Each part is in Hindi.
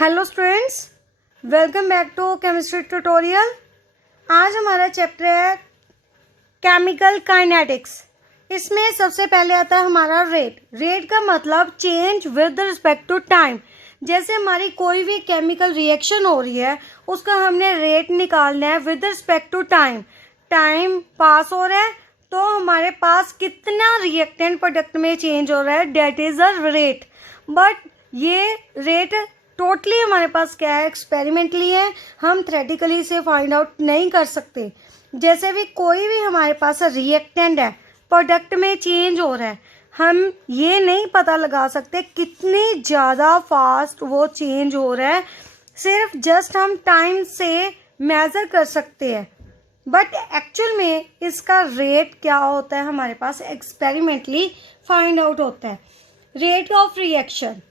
Hello students, welcome back to chemistry tutorial. आज हमारा चैप्टर है केमिकल काइनेटिक्स। इसमें सबसे पहले आता है हमारा रेट। रेट का मतलब change with respect to time. जैसे हमारी कोई भी केमिकल रिएक्शन हो रही है, उसका हमने रेट निकालना है with respect to time. Time pass हो रहा है तो हमारे पास कितना रिएक्टेंट प्रोडक्ट में चेंज हो रहा है, that is a rate. But ये रेट टोटली हमारे पास क्या है, एक्सपेरिमेंटली है, हम थ्योरेटिकली से फाइंड आउट नहीं कर सकते। जैसे भी कोई भी हमारे पास रिएक्टेंट है, प्रोडक्ट में चेंज हो रहा है, हम ये नहीं पता लगा सकते कितनी ज़्यादा फास्ट वो चेंज हो रहा है, सिर्फ जस्ट हम टाइम से मेज़र कर सकते हैं। बट एक्चुअल में इसका रेट क्या होता है, हमारे पास एक्सपेरिमेंटली फाइंड आउट होता है। रेट ऑफ रिएक्शन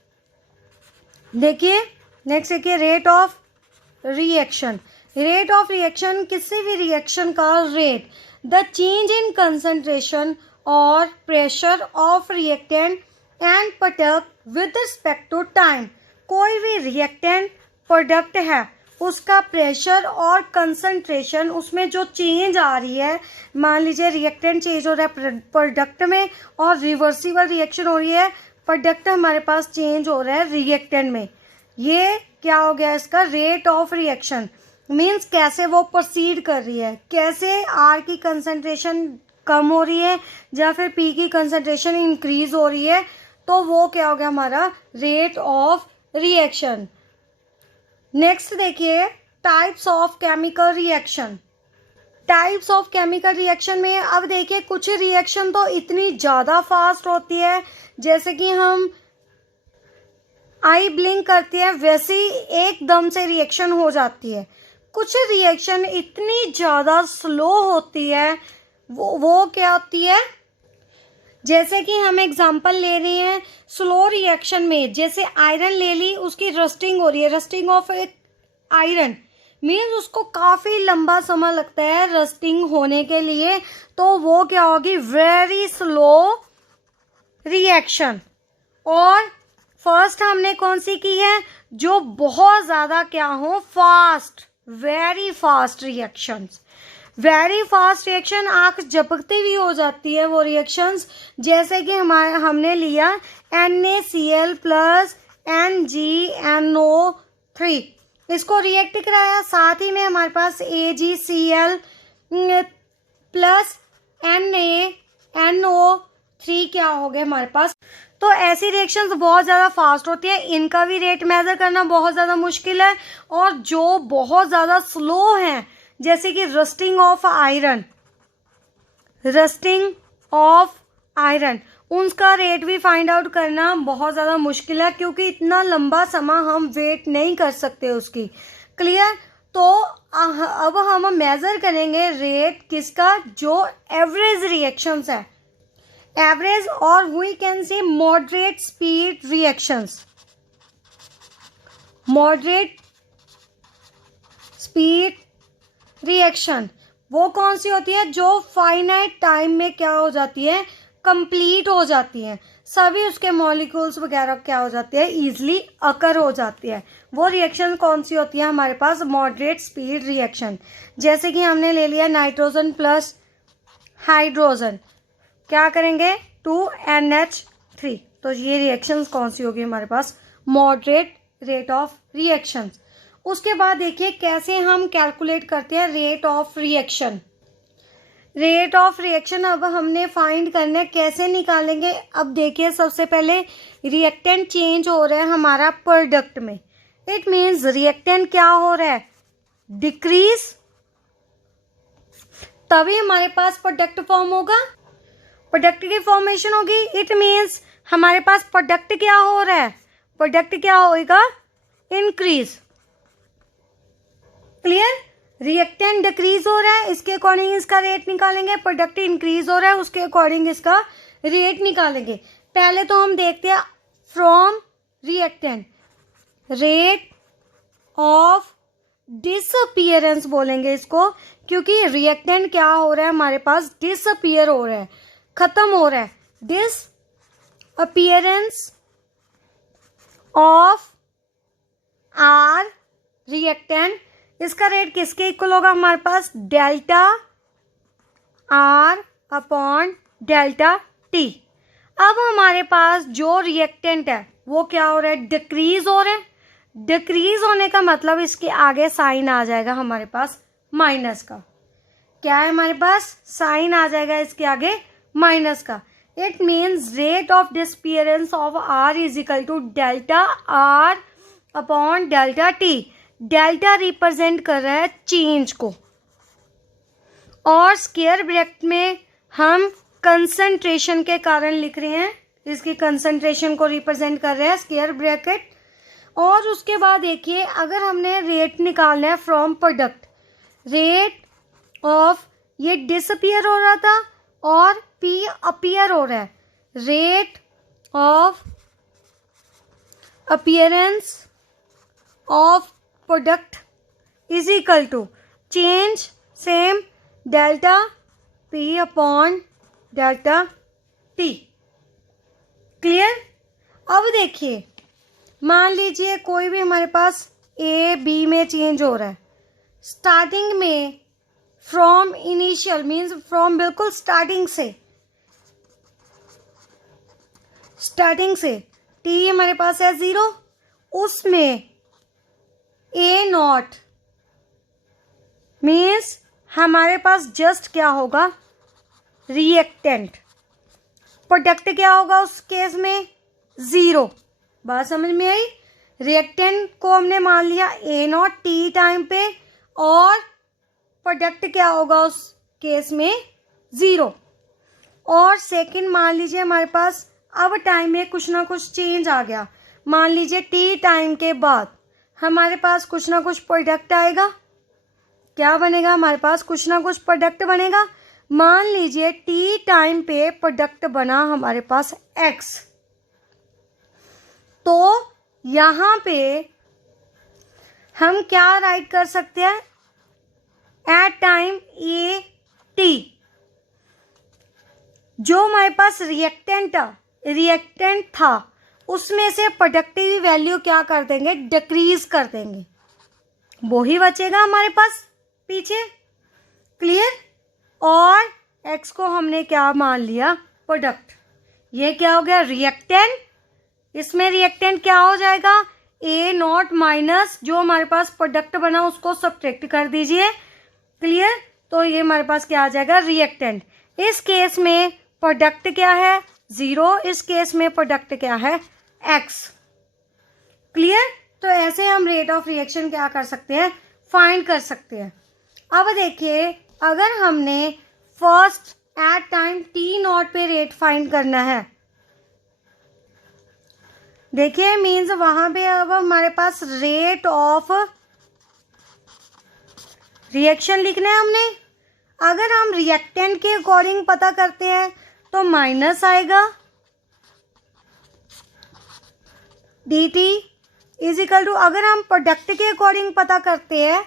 देखिए, नेक्स्ट देखिए rate of reaction. Rate of reaction किसी भी रिएक्शन का rate, the change in concentration और pressure of reactant and product with respect to time. कोई भी रिएक्टेंट प्रोडक्ट है, उसका प्रेशर और कंसंट्रेशन, उसमें जो चेंज आ रही है, मान लीजिए रिएक्टेंट चेंज हो रहा है प्रोडक्ट में और रिवर्सिबल रिएक्शन हो रही है, प्रोडक्ट हमारे पास चेंज हो रहा है रिएक्टेंट में। ये क्या हो गया, इसका रेट ऑफ रिएक्शन। मीन्स कैसे वो प्रोसीड कर रही है, कैसे आर की कंसंट्रेशन कम हो रही है या फिर पी की कंसंट्रेशन इंक्रीज हो रही है, तो वो क्या हो गया हमारा रेट ऑफ रिएक्शन। नेक्स्ट देखिए types of chemical reaction. Types of chemical reaction में अब देखिए, कुछ रिएक्शन तो इतनी ज़्यादा फास्ट होती है, जैसे कि हम आई ब्लिंक करते हैं वैसे ही एकदम से रिएक्शन हो जाती है। कुछ रिएक्शन इतनी ज़्यादा स्लो होती है, वो क्या होती है, जैसे कि हम एग्जांपल ले रहे हैं स्लो रिएक्शन में, जैसे आयरन ले ली, उसकी रस्टिंग हो रही है, रस्टिंग ऑफ एक आयरन मीन्स उसको काफ़ी लंबा समय लगता है रस्टिंग होने के लिए, तो वो क्या होगी, वेरी स्लो रिएक्शन। और फर्स्ट हमने कौन सी की है, जो बहुत ज़्यादा क्या हो, fast, very fast reactions. Very fast reaction आँख झपकते भी हो जाती है वो रिएक्शंस, जैसे कि हमने लिया NaCl प्लस NgNO3, इसको रिएक्ट कराया, साथ ही में हमारे पास AgCl प्लस NaNO3 क्या हो गया हमारे पास। तो ऐसी रिएक्शंस बहुत ज़्यादा फास्ट होती है, इनका भी रेट मेज़र करना बहुत ज़्यादा मुश्किल है। और जो बहुत ज़्यादा स्लो हैं, जैसे कि रस्टिंग ऑफ आयरन, उनका रेट भी फाइंड आउट करना बहुत ज़्यादा मुश्किल है, क्योंकि इतना लंबा समय हम वेट नहीं कर सकते उसकी। क्लियर। तो अब हम मेज़र करेंगे रेट किसका, जो एवरेज रिएक्शंस है, एवरेज, और we can say moderate speed reactions. Moderate speed reaction वो कौन सी होती है, जो फाइनाइट टाइम में क्या हो जाती है, कंप्लीट हो जाती हैं, सभी उसके मॉलिक्यूल्स वगैरह क्या हो जाते हैं, ईजिली अकर हो जाती है। वो रिएक्शन कौन सी होती है हमारे पास, मॉडरेट स्पीड रिएक्शन। जैसे कि हमने ले लिया नाइट्रोजन प्लस हाइड्रोजन, क्या करेंगे 2NH3, तो ये रिएक्शंस कौन सी होगी हमारे पास, मॉडरेट रेट ऑफ रिएक्शंस। उसके बाद देखिए कैसे हम कैलकुलेट करते हैं rate of reaction. Rate of reaction अब हमने फाइंड करना है, कैसे निकालेंगे। अब देखिए सबसे पहले रिएक्टेंट चेंज हो रहा है हमारा प्रोडक्ट में, इट मीन्स रिएक्टेंट क्या हो रहा है, डिक्रीज, तभी हमारे पास प्रोडक्ट फॉर्म होगा, प्रोडक्ट की फॉर्मेशन होगी। इट मीन्स हमारे पास प्रोडक्ट क्या हो रहा है, प्रोडक्ट क्या होएगा, इंक्रीज। क्लियर। रिएक्टेंट डिक्रीज हो रहा है, इसके अकॉर्डिंग इसका रेट निकालेंगे, प्रोडक्ट इंक्रीज हो रहा है, उसके अकॉर्डिंग इसका रेट निकालेंगे। पहले तो हम देखते हैं from reactant, rate of disappearance बोलेंगे इसको, क्योंकि रिएक्टेंट क्या हो रहा है हमारे पास, डिसअपियर हो रहा है, खत्म हो रहा है, डिसअपियरेंस ऑफ रिएक्टेंट, इसका रेट किसके इक्वल होगा हमारे पास, delta R upon delta T. अब हमारे पास जो रिएक्टेंट है वो क्या हो रहा है, डिक्रीज हो रहा है। डिक्रीज होने का मतलब इसके आगे साइन आ जाएगा हमारे पास माइनस का। क्या है हमारे पास, साइन आ जाएगा इसके आगे माइनस का। It means rate of disappearance of R is equal to delta R upon delta T. Delta represent कर रहा है चेंज को, और स्क्वायर ब्रैकेट में हम कंसंट्रेशन के कारण लिख रहे हैं, इसकी कंसंट्रेशन को रिप्रेजेंट कर रहे हैं स्क्वायर ब्रैकेट। और उसके बाद देखिए, अगर हमने रेट निकालना है फ्रॉम प्रोडक्ट, रेट ऑफ, ये डिसअपीयर हो रहा था और पी अपीयर हो रहा है, rate of appearance of product is equal to change same delta P upon delta T. Clear. अब देखिए, मान लीजिए कोई भी हमारे पास ए बी में चेंज हो रहा है, स्टार्टिंग में फ्रॉम इनिशियल मीन्स फ्रॉम बिल्कुल स्टार्टिंग से टी हमारे पास है 0, उसमें ए नॉट मीन्स हमारे पास जस्ट क्या होगा, रिएक्टेंट। प्रोडक्ट क्या होगा उस केस में, 0। बात समझ में आई। रिएक्टेंट को हमने मान लिया ए नॉट टी टाइम पे, और प्रोडक्ट क्या होगा उस केस में, 0। और सेकंड मान लीजिए हमारे पास अब टाइम में कुछ ना कुछ चेंज आ गया, मान लीजिए टी टाइम के बाद हमारे पास कुछ ना कुछ प्रोडक्ट आएगा। क्या बनेगा हमारे पास, कुछ ना कुछ प्रोडक्ट बनेगा। मान लीजिए टी टाइम पे प्रोडक्ट बना हमारे पास एक्स, तो यहाँ पे हम क्या राइट कर सकते हैं, एट टाइम ए टी जो हमारे पास रिएक्टेंट था उसमें से प्रोडक्टिव वैल्यू क्या कर देंगे, डिक्रीज कर देंगे, वो ही बचेगा हमारे पास पीछे। क्लियर। और एक्स को हमने क्या मान लिया, प्रोडक्ट। ये क्या हो गया, रिएक्टेंट। इसमें रिएक्टेंट क्या हो जाएगा, ए नॉट माइनस जो हमारे पास प्रोडक्ट बना उसको सब्ट्रैक्ट कर दीजिए। क्लियर। तो ये हमारे पास क्या आ जाएगा, रिएक्टेंट। इस केस में प्रोडक्ट क्या है, 0, इस केस में प्रोडक्ट क्या है, एक्स। क्लियर। तो ऐसे हम रेट ऑफ रिएक्शन क्या कर सकते हैं, फाइंड कर सकते हैं। अब देखिए, अगर हमने first at time T naught पे रेट फाइंड करना है, देखिए मीन्स वहां पे अब हमारे पास रेट ऑफ रिएक्शन लिखना है हमने। अगर हम रिएक्टेंट के अकॉर्डिंग पता करते हैं तो माइनस आएगा, D T is equal to, अगर हम प्रोडक्ट के अकॉर्डिंग पता करते हैं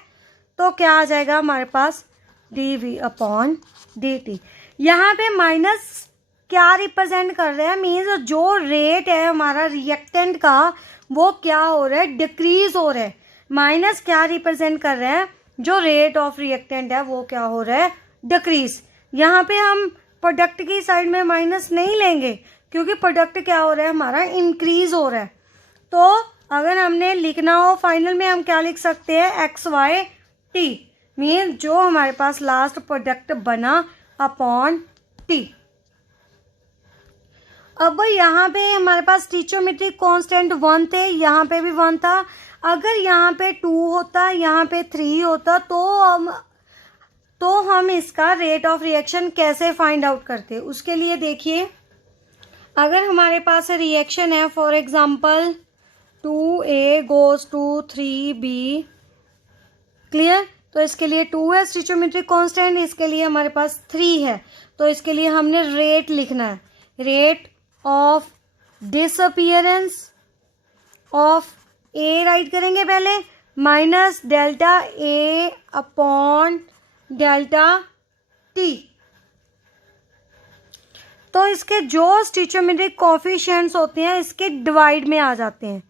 तो क्या आ जाएगा हमारे पास, D V upon D T. यहाँ पे माइनस क्या रिप्रेजेंट कर रहे हैं, मीन्स जो रेट है हमारा रिएक्टेंट का वो क्या हो रहा है, डिक्रीज हो रहा है। माइनस क्या रिप्रेजेंट कर रहे हैं, जो रेट ऑफ रिएक्टेंट है वो क्या हो रहा है, डिक्रीज। यहाँ पे हम प्रोडक्ट की साइड में माइनस नहीं लेंगे क्योंकि प्रोडक्ट क्या हो रहा है हमारा, इंक्रीज हो रहा है। तो अगर हमने लिखना हो फाइनल में हम क्या लिख सकते हैं, एक्स वाई टी मीन जो हमारे पास लास्ट प्रोडक्ट बना अपॉन टी। अब यहाँ पे हमारे पास स्टीचोमेट्रिक कांस्टेंट 1 थे, यहाँ पे भी 1 था। अगर यहाँ पे 2 होता, यहाँ पे 3 होता तो हम इसका रेट ऑफ रिएक्शन कैसे फाइंड आउट करते। उसके लिए देखिए, अगर हमारे पास रिएक्शन है for example 2A goes to 3B, clear. तो इसके लिए 2 है स्टीचोमेट्रिक कांस्टेंट, इसके लिए हमारे पास 3 है। तो इसके लिए हमने रेट लिखना है, rate of disappearance of A right करेंगे पहले, minus delta A upon delta T. तो इसके जो स्टीचोमेट्रिक कोफिशिएंट्स होते हैं इसके डिवाइड में आ जाते हैं,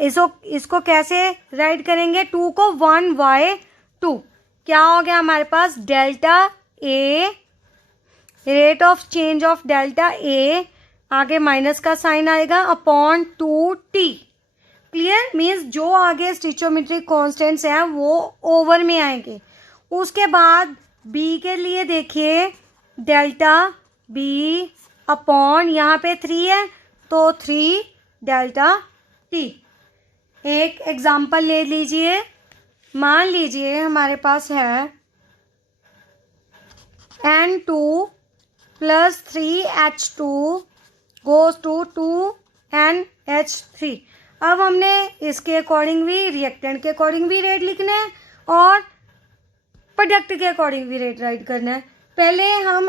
इसको कैसे राइट करेंगे? 2 को 1/2, क्या हो गया हमारे पास? Delta A, rate of change of delta A, आगे माइनस का साइन आएगा, अपॉन 2t। क्लियर? मीन्स जो आगे स्टिचोमेट्रिक कॉन्स्टेंट्स हैं वो ओवर में आएंगे। उसके बाद बी के लिए देखिए, डेल्टा बी अपॉन, यहाँ पे 3 है तो 3 डेल्टा टी। एक एग्जाम्पल ले लीजिए, मान लीजिए हमारे पास है N2 + 3H2 goes to 2NH3। अब हमने इसके अकॉर्डिंग भी, रिएक्टेंट के अकॉर्डिंग भी रेट लिखना है और प्रोडक्ट के अकॉर्डिंग भी रेट राइट करना है। पहले हम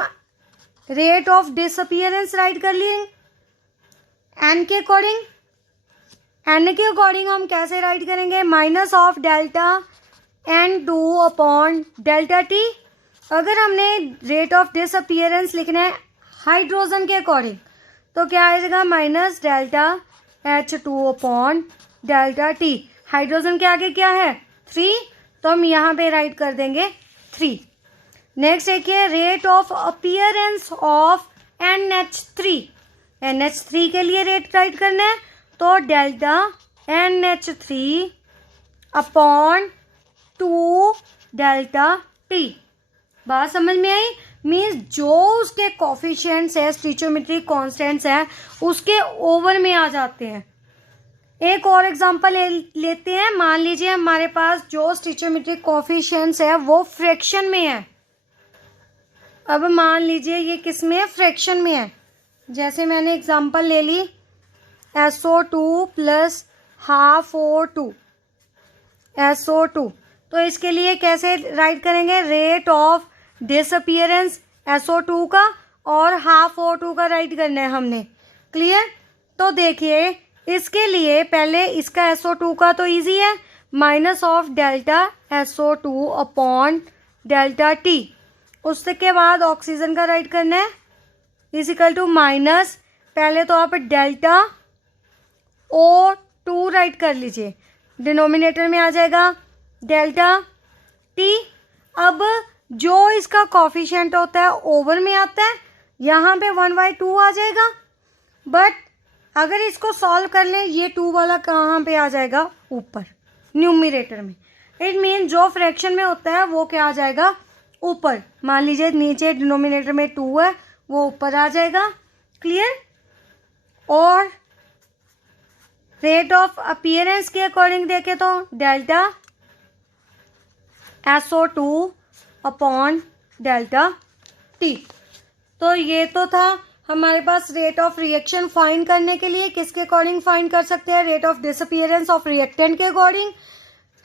रेट ऑफ डिसअपियरेंस राइट कर लिए एन के अकॉर्डिंग। एन के अकॉर्डिंग हम कैसे राइट करेंगे? Minus of delta N2 upon delta T. अगर हमने रेट ऑफ डिसअपियरेंस लिखना है हाइड्रोजन के अकॉर्डिंग तो क्या आएगा? Minus delta H2 upon delta T. Hydrogen के आगे क्या है? 3, तो हम यहाँ पे राइट कर देंगे 3। नेक्स्ट देखिए, rate of appearance of NH3। NH3 के लिए रेट राइट करना है तो delta NH3 upon 2 delta T. बात समझ में आई? मीन्स जो उसके कोफिशिएंट्स है, स्टिचोमेट्रिक कांस्टेंट्स है, उसके ओवर में आ जाते हैं। एक और एग्जांपल लेते हैं। मान लीजिए हमारे पास जो स्टिचोमेट्रिक कोफिशिएंट्स है वो फ्रैक्शन में है। अब मान लीजिए ये किस में है? फ्रैक्शन में है। जैसे मैंने एग्जांपल ले ली SO2 + ½ O2 SO2। तो इसके लिए कैसे राइट करेंगे? रेट ऑफ डिसअपियरेंस SO2 का और ½ O2 का राइट करना है हमने। क्लियर? तो देखिए इसके लिए पहले इसका SO2 का तो इजी है, minus of delta SO2 upon delta T. उसके बाद ऑक्सीजन का राइट करना है इजिकल टू माइनस, पहले तो आप डेल्टा O2 राइट कर लीजिए, डिनोमिनेटर में आ जाएगा डेल्टा टी। अब जो इसका कॉफिशिएंट होता है ओवर में आता है, यहाँ पे 1/2 आ जाएगा। बट अगर इसको सॉल्व कर लें, ये 2 वाला कहाँ पे आ जाएगा? ऊपर न्यूमरेटर में। इट मीन जो फ्रैक्शन में होता है वो क्या आ जाएगा? ऊपर। मान लीजिए नीचे डिनोमिनेटर में 2 है, वो ऊपर आ जाएगा। क्लियर? और रेट ऑफ अपीयरेंस के अकॉर्डिंग देखें तो delta SO2 upon delta T. तो ये तो था हमारे पास रेट ऑफ रिएक्शन फाइंड करने के लिए। किसके अकॉर्डिंग फाइंड कर सकते हैं? Rate of disappearance of reactant के अकॉर्डिंग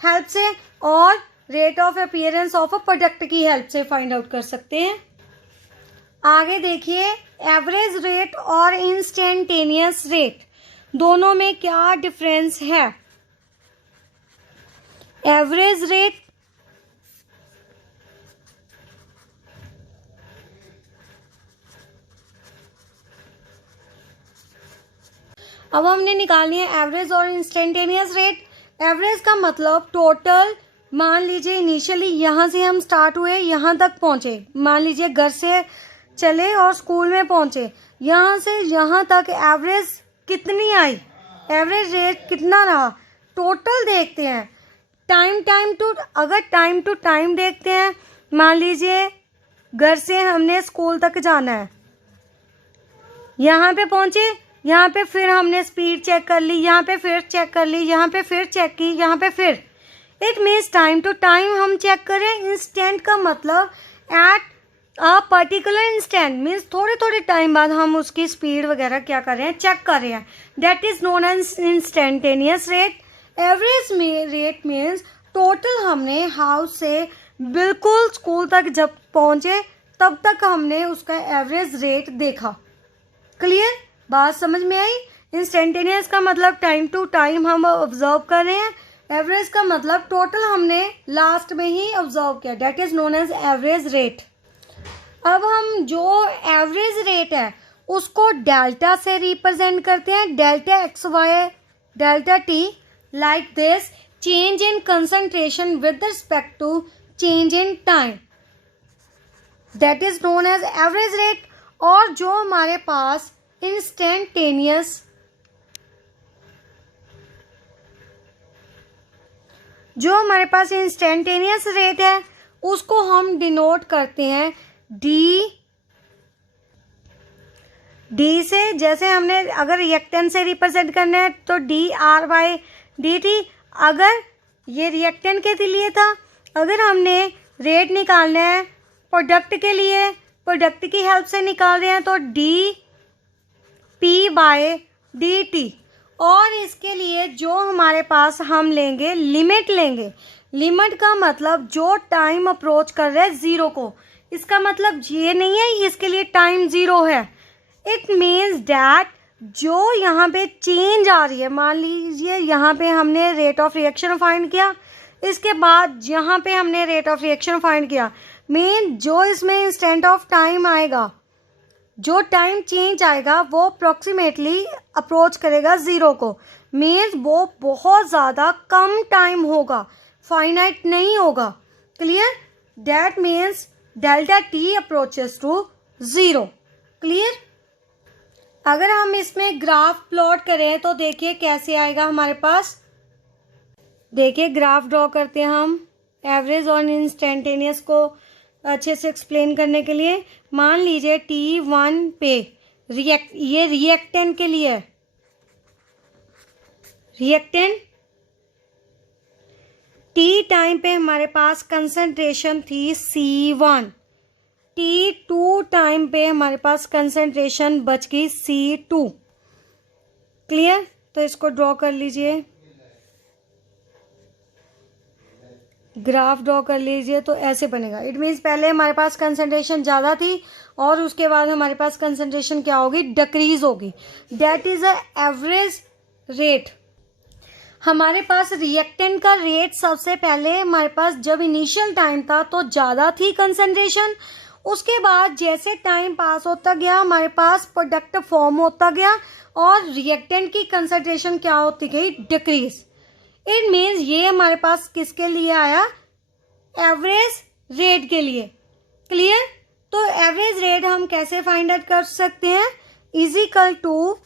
हेल्प से, और rate of appearance of a product की हेल्प से फाइंड आउट कर सकते हैं। आगे देखिए, एवरेज रेट और इंस्टेंटेनियस रेट, दोनों में क्या डिफरेंस है? एवरेज रेट अब हमने निकालनी है एवरेज और इंस्टेंटेनियस रेट। एवरेज का मतलब टोटल, मान लीजिए इनिशियली यहाँ से हम स्टार्ट हुए, यहाँ तक पहुँचे, मान लीजिए घर से चले और स्कूल में पहुँचे, यहाँ से यहाँ तक एवरेज कितनी आई, एवरेज रेट कितना रहा, टोटल देखते हैं। अगर टाइम टू टाइम देखते हैं, मान लीजिए घर से हमने स्कूल तक जाना है, यहाँ पे पहुँचे, यहाँ पे फिर हमने स्पीड चेक कर ली, यहाँ पे फिर चेक कर ली, यहाँ पे फिर चेक की, यहाँ पे फिर। It means time to time हम चेक करें। इंस्टेंट का मतलब at a particular instant, means थोड़े थोड़े टाइम बाद हम उसकी स्पीड वगैरह क्या कर रहे हैं? चेक कर रहे हैं। That is known as instantaneous rate. Average में रेट मीन्स टोटल हमने हाउस से बिल्कुल स्कूल तक जब पहुँचे तब तक हमने उसका एवरेज रेट देखा। क्लियर? बात समझ में आई? इंस्टेंटेनियस का मतलब टाइम टू टाइम हम ऑब्जर्व कर रहे हैं। एवरेज का मतलब टोटल हमने लास्ट में ही ऑब्जर्व किया। That is known as average rate. अब हम जो एवरेज रेट है उसको डेल्टा से रिप्रेजेंट करते हैं। Delta XY delta T like this change in concentration with respect to change in time, that is known as average rate. और जो हमारे पास इंस्टेंटेनियस रेट है उसको हम डिनोट करते हैं डी से। जैसे हमने अगर रिएक्टेंट से रिप्रेजेंट करना है तो D R by D T, अगर ये रिएक्टेंट के लिए था। अगर हमने रेट निकालना है प्रोडक्ट के लिए, प्रोडक्ट की हेल्प से निकाल रहे हैं तो D P by D T. और इसके लिए जो हमारे पास हम लेंगे लिमिट लेंगे। लिमिट का मतलब जो टाइम अप्रोच कर रहा है ज़ीरो को, इसका मतलब ये नहीं है इसके लिए टाइम ज़ीरो है। इट मीन्स डैट जो यहाँ पे चेंज आ रही है, मान लीजिए यहाँ पे हमने रेट ऑफ रिएक्शन फाइंड किया, इसके बाद यहाँ पे हमने रेट ऑफ रिएक्शन फाइंड किया, मीन जो इसमें इंस्टेंट ऑफ टाइम आएगा, जो टाइम चेंज आएगा वो अप्रोक्सीमेटली अप्रोच करेगा ज़ीरो को। मीन्स वो बहुत ज़्यादा कम टाइम होगा, फाइनाइट नहीं होगा। Clear? That means delta T approaches to zero. Clear? अगर हम इसमें ग्राफ प्लॉट करें तो देखिए कैसे आएगा हमारे पास। देखिए ग्राफ ड्रॉ करते हैं हम एवरेज और इंस्टेंटेनियस को अच्छे से एक्सप्लेन करने के लिए। मान लीजिए T1 पे ये रिएक्टेंट के लिए है, रिएक्टेंट T टाइम पे हमारे पास कंसंट्रेशन थी C1, T2 टाइम पे हमारे पास कंसंट्रेशन बच गई C2। क्लियर? तो इसको ड्रॉ कर लीजिए, ग्राफ ड्रॉ कर लीजिए तो ऐसे बनेगा। इट मीन्स पहले हमारे पास कंसंट्रेशन ज़्यादा थी और उसके बाद हमारे पास कंसंट्रेशन क्या होगी, डिक्रीज होगी। That is a average rate. हमारे पास रिएक्टेंट का रेट सबसे पहले हमारे पास जब इनिशियल टाइम था तो ज़्यादा थी कंसंट्रेशन, उसके बाद जैसे टाइम पास होता गया हमारे पास प्रोडक्ट फॉर्म होता गया और रिएक्टेंट की कंसंट्रेशन क्या होती गई, डिक्रीज। इट मीन्स ये हमारे पास किसके लिए आया, एवरेज रेट के लिए। क्लियर? तो एवरेज रेट हम कैसे फाइंड आउट कर सकते हैं, is equal to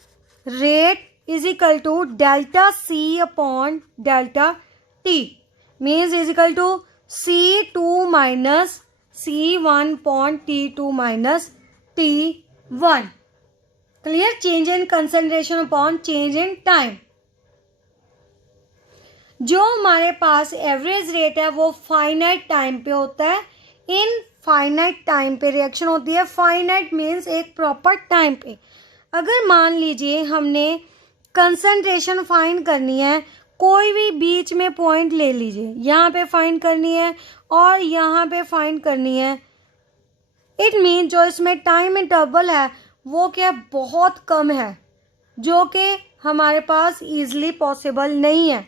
rate is equal to delta C upon delta T, means is equal to C2 minus C1 upon T2 minus T1। Clear? Change in concentration upon change in time. जो हमारे पास एवरेज रेट है वो फाइनाइट टाइम पे होता है। इन फाइनाइट टाइम पे रिएक्शन होती है। फाइनाइट मीन्स एक प्रॉपर टाइम पे। अगर मान लीजिए हमने कंसंट्रेशन फाइंड करनी है, कोई भी बीच में पॉइंट ले लीजिए, यहाँ पे फाइंड करनी है और यहाँ पे फाइंड करनी है। इट मीन जो इसमें टाइम इंटरवल है वो क्या बहुत कम है, जो कि हमारे पास ईजिली पॉसिबल नहीं है।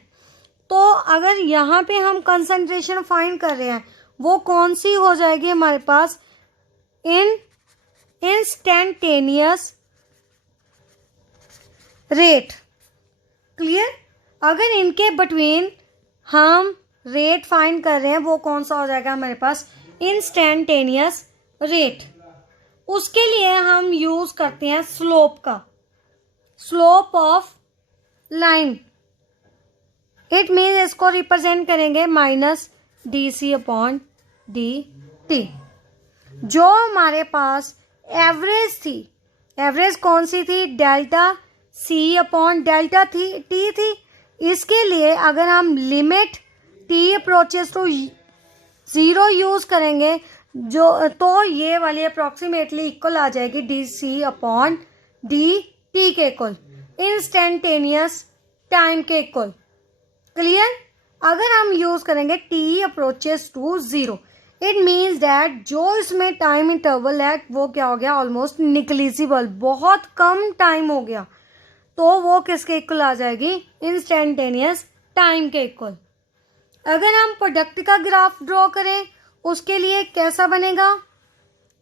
तो अगर यहाँ पे हम कंसंट्रेशन फाइंड कर रहे हैं वो कौन सी हो जाएगी हमारे पास, इंस्टेंटेनियस रेट। क्लियर? अगर इनके बिटवीन हम रेट फाइंड कर रहे हैं वो कौन सा हो जाएगा हमारे पास, इंस्टेंटेनियस रेट। उसके लिए हम यूज करते हैं स्लोप का, slope of line. It mean इसको रिप्रेजेंट करेंगे minus D C upon D T. जो हमारे पास एवरेज थी, एवरेज कौन सी थी, delta C upon delta T थी। इसके लिए अगर हम limit T approaches to zero use करेंगे जो, तो ये वाली अप्रॉक्सीमेटली इक्वल आ जाएगी D C upon D T के इक्वल, इंस्टेंटेनियस टाइम के इक्वल। क्लियर? अगर हम यूज़ करेंगे T approaches to zero, it means that जो इसमें टाइम इंटरवल है वो क्या हो गया, ऑलमोस्ट निग्लिजिबल, बहुत कम टाइम हो गया। तो वो किसके इक्वल आ जाएगी, इंस्टेंटेनियस टाइम के इक्वल। अगर हम प्रोडक्ट का ग्राफ ड्रॉ करें उसके लिए कैसा बनेगा,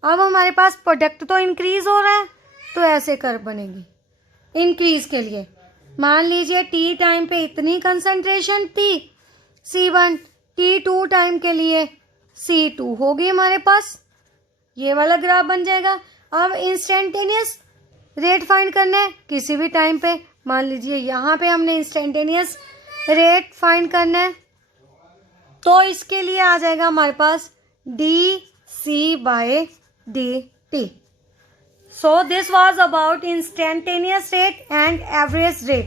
अब हमारे पास प्रोडक्ट तो इंक्रीज हो रहा है तो ऐसे कर्व बनेगी इंक्रीज के लिए। मान लीजिए टी टाइम पे इतनी कंसंट्रेशन थी C1, T2 टाइम के लिए C2 होगी हमारे पास। ये वाला ग्राफ बन जाएगा। अब इंस्टेंटेनियस रेट फाइंड करना है किसी भी टाइम पे। मान लीजिए यहाँ पे हमने इंस्टेंटेनियस रेट फाइंड करना है, तो इसके लिए आ जाएगा हमारे पास dC/dt। So this was about instantaneous rate and average rate.